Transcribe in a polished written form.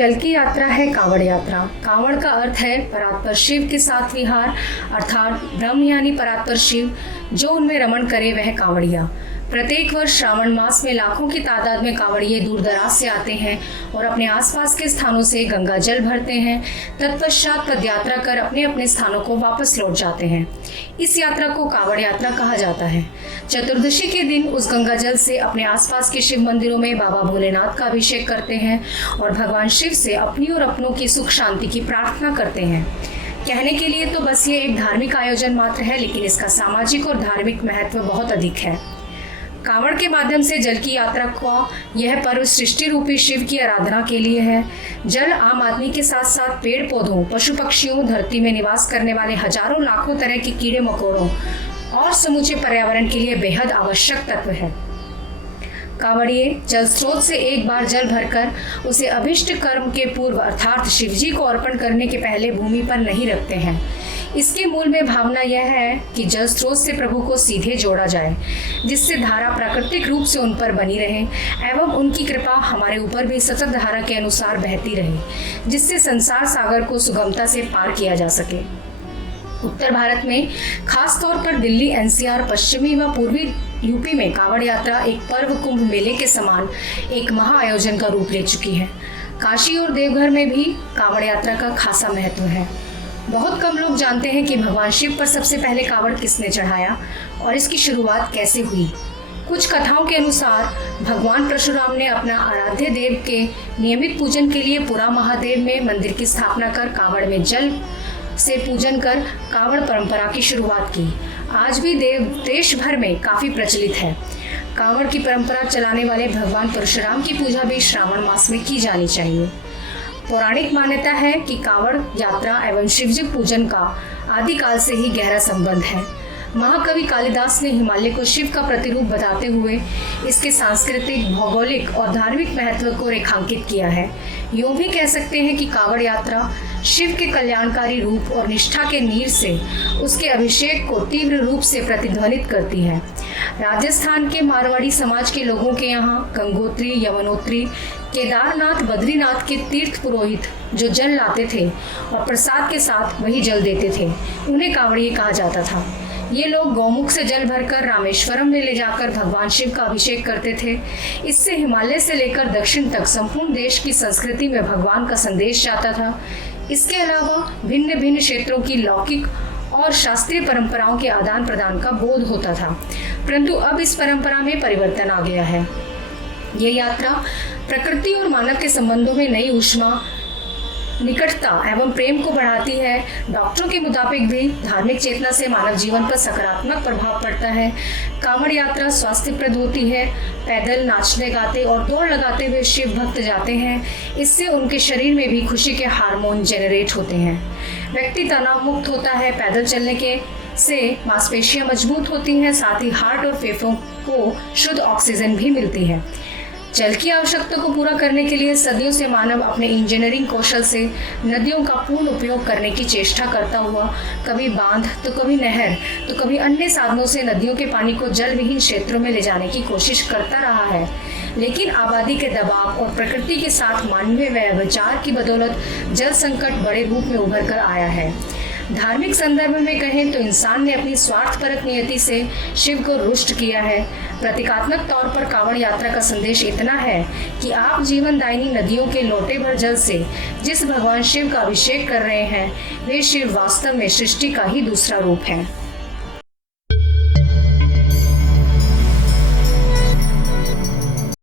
जल की यात्रा है कांवड़ यात्रा। कांवड़ का अर्थ है परात्पर शिव के साथ विहार, अर्थात ब्रह्म यानी परात्पर शिव, जो उनमें रमण करे वह कांवड़िया। प्रत्येक वर्ष श्रावण मास में लाखों की तादाद में कांवड़िए दूर दराज से आते हैं और अपने आसपास के स्थानों से गंगा जल भरते हैं। तत्पश्चात पदयात्रा कर अपने अपने स्थानों को वापस लौट जाते हैं। इस यात्रा को कांवड़ यात्रा कहा जाता है। चतुर्दशी के दिन उस गंगा जल से अपने आसपास के शिव मंदिरों में बाबा भोलेनाथ का अभिषेक करते हैं और भगवान शिव से अपनी और अपनों की सुख शांति की प्रार्थना करते हैं। कहने के लिए तो बस ये एक धार्मिक आयोजन मात्र है, लेकिन इसका सामाजिक और धार्मिक महत्व बहुत अधिक है। कांवड़ के माध्यम से जल की यात्रा का यह पर्व सृष्टि रूपी शिव की आराधना के लिए है। जल आम आदमी के साथ साथ पेड़ पौधों, पशु पक्षियों, धरती में निवास करने वाले हजारों लाखों तरह के कीड़े मकोड़ों और समूचे पर्यावरण के लिए बेहद आवश्यक तत्व है। कांवड़िए जल स्रोत से एक बार जल भरकर उसे अभिष्ट कर्म के पूर्व अर्थात शिवजी को अर्पण करने के पहले भूमि पर नहीं रखते हैं। इसके मूल में भावना यह है कि जल स्रोत से प्रभु को सीधे जोड़ा जाए, जिससे धारा प्राकृतिक रूप से उन पर बनी रहे एवं उनकी कृपा हमारे ऊपर भी सतत धारा के अनुसार बहती रहे, जिससे संसार सागर को सुगमता से पार किया जा सके। उत्तर भारत में खास तौर पर दिल्ली, एनसीआर, पश्चिमी व पूर्वी यूपी में कांवड़ यात्रा एक पर्व कुंभ मेले के समान एक महा आयोजन का रूप ले चुकी है। काशी और देवघर में भी कांवड़ यात्रा का खासा महत्व है। बहुत कम लोग जानते हैं कि भगवान शिव पर सबसे पहले कांवड़ किसने चढ़ाया और इसकी शुरुआत कैसे हुई। कुछ कथाओं के अनुसार भगवान परशुराम ने अपना आराध्य देव के नियमित पूजन के लिए पुरा महादेव में मंदिर की स्थापना कर कांवड़ में जल से पूजन कर कांवड़ परंपरा की शुरुआत की। आज भी देश भर में काफी प्रचलित है। कांवड़ की परंपरा चलाने वाले भगवान परशुराम की पूजा भी श्रावण मास में की जानी चाहिए। पौराणिक मान्यता है कि कांवड़ यात्रा एवं शिवजी पूजन का आदिकाल से ही गहरा संबंध है। महाकवि कालिदास ने हिमालय को शिव का प्रतिरूप बताते हुए इसके सांस्कृतिक, भौगोलिक और धार्मिक महत्व को रेखांकित किया है। यूं भी कह सकते हैं कि कांवड़ यात्रा शिव के कल्याणकारी रूप और निष्ठा के नीर से उसके अभिषेक को तीव्र रूप से प्रतिध्वनित करती है। राजस्थान के मारवाड़ी समाज के लोगों के यहाँ गंगोत्री, यमुनोत्री, केदारनाथ, बद्रीनाथ के तीर्थ पुरोहित जो जल लाते थे और प्रसाद के साथ वही जल देते थे, उन्हें कांवड़िए कहा जाता था। ये लोग गौमुख से जल भरकर रामेश्वरम में ले जाकर भगवान शिव का अभिषेक करते थे। इससे हिमालय से लेकर दक्षिण तक संपूर्ण देश की संस्कृति में भगवान का संदेश जाता था। इसके अलावा भिन्न भिन्न क्षेत्रों की लौकिक और शास्त्रीय परंपराओं के आदान प्रदान का बोध होता था, परंतु अब इस परंपरा में परिवर्तन आ गया है। ये यात्रा प्रकृति और मानव के संबंधों में नई ऊष्मा, निकटता एवं प्रेम को बढ़ाती है। डॉक्टरों के मुताबिक भी धार्मिक चेतना से मानव जीवन पर सकारात्मक प्रभाव पड़ता है। कांवड़ यात्रा स्वास्थ्यप्रद होती है। पैदल नाचते गाते और दौड़ लगाते हुए शिव भक्त जाते हैं। इससे उनके शरीर में भी खुशी के हार्मोन जेनरेट होते हैं। व्यक्ति तनाव मुक्त होता है। पैदल चलने के से मांसपेशियां मजबूत होती हैं, साथ ही हार्ट और फेफड़ों को शुद्ध ऑक्सीजन भी मिलती है। जल की आवश्यकता को पूरा करने के लिए सदियों से मानव अपने इंजीनियरिंग कौशल से नदियों का पूर्ण उपयोग करने की चेष्टा करता हुआ कभी बांध तो कभी नहर तो कभी अन्य साधनों से नदियों के पानी को जल विहीन क्षेत्रों में ले जाने की कोशिश करता रहा है। लेकिन आबादी के दबाव और प्रकृति के साथ मानवीय व्यवहार की बदौलत जल संकट बड़े रूप में उभर कर आया है। धार्मिक संदर्भ में कहें तो इंसान ने अपनी स्वार्थपरक नियति से शिव को रुष्ट किया है। प्रतीकात्मक तौर पर कांवड़ यात्रा का संदेश इतना है कि आप जीवनदायिनी नदियों के लोटे भर जल से जिस भगवान शिव का अभिषेक कर रहे हैं, वे शिव वास्तव में सृष्टि का ही दूसरा रूप है।